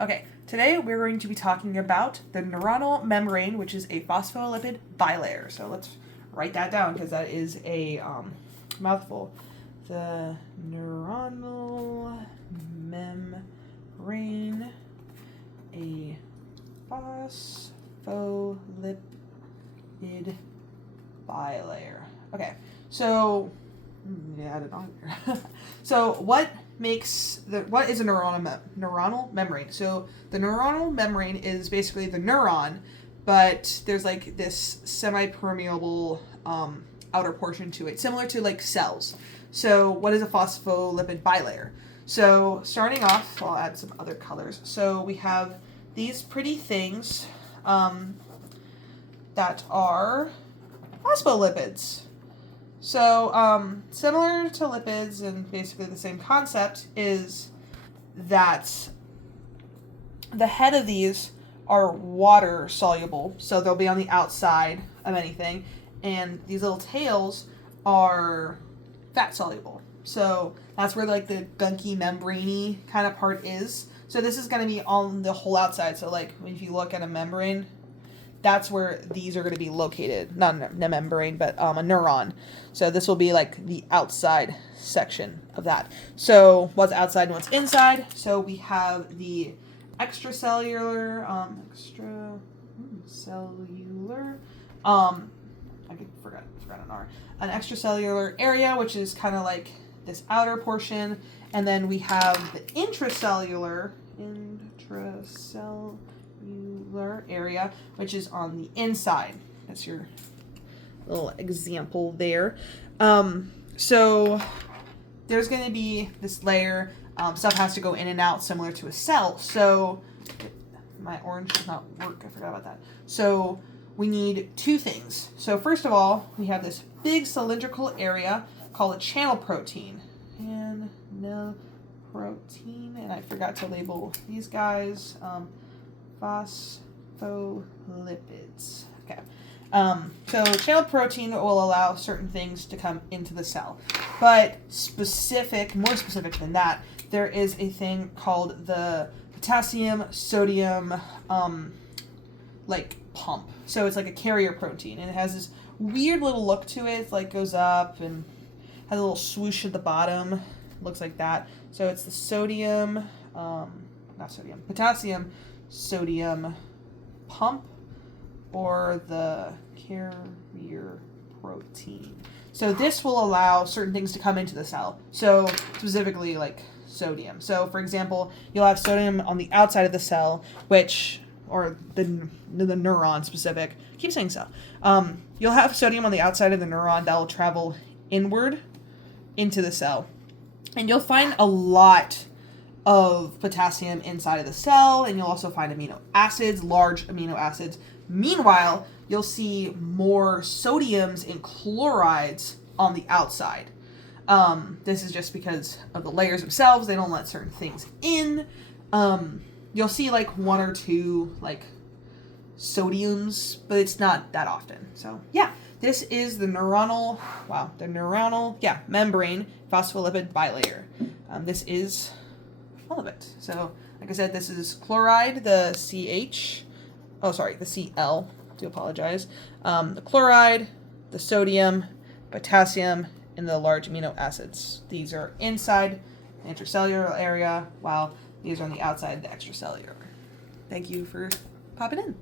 Okay, today we're going to be talking about the neuronal membrane, which is a phospholipid bilayer. So let's write that down because that is a mouthful. The neuronal membrane, a phospholipid bilayer. Okay, so add it on here. So what is a neuronal membrane? So the neuronal membrane is basically the neuron, but there's like this semi-permeable outer portion to it, similar to like cells. So what is a phospholipid bilayer? So starting off, I'll add some other colors. So we have these pretty things that are phospholipids. So similar to lipids and basically the same concept is that the head of these are water soluble, so they'll be on the outside of anything, and these little tails are fat soluble. So that's where like the gunky membrane-y kind of part is. So this is going to be on the whole outside. So like if you look at a membrane, that's where these are going to be located. Not a membrane, but a neuron. So this will be like the outside section of that. So what's outside and what's inside? So we have the extracellular, I forgot an R. An extracellular area, which is kind of like this outer portion. And then we have the intracellular area, which is on the inside. That's your little example there. So there's going to be this layer. Stuff has to go in and out similar to a cell. So my orange does not work. I forgot about that. So we need two things. So first of all, we have this big cylindrical area called a channel protein. And I forgot to label these guys. Phospholipids. Okay. So channel protein will allow certain things to come into the cell. But more specific than that, there is a thing called the potassium sodium pump. So it's like a carrier protein, and it has this weird little look to it. It's like goes up and has a little swoosh at the bottom. Looks like that. So it's the potassium sodium pump, or the carrier protein. So this will allow certain things to come into the cell. So specifically like sodium. So for example, you'll have sodium on the outside of the cell, or the neuron specific. I keep saying cell. You'll have sodium on the outside of the neuron that will travel inward into the cell. And you'll find a lot of potassium inside of the cell, and you'll also find amino acids, large amino acids. Meanwhile, you'll see more sodiums and chlorides on the outside. This is just because of the layers themselves. They don't let certain things in. You'll see like one or two like sodiums, but it's not that often. So yeah, this is the neuronal membrane phospholipid bilayer. This is all of it. So like I said, this is chloride, the Cl, do apologize. The chloride, the sodium, potassium, and the large amino acids. These are inside the intracellular area, while these are on the outside, the extracellular. Thank you for popping in.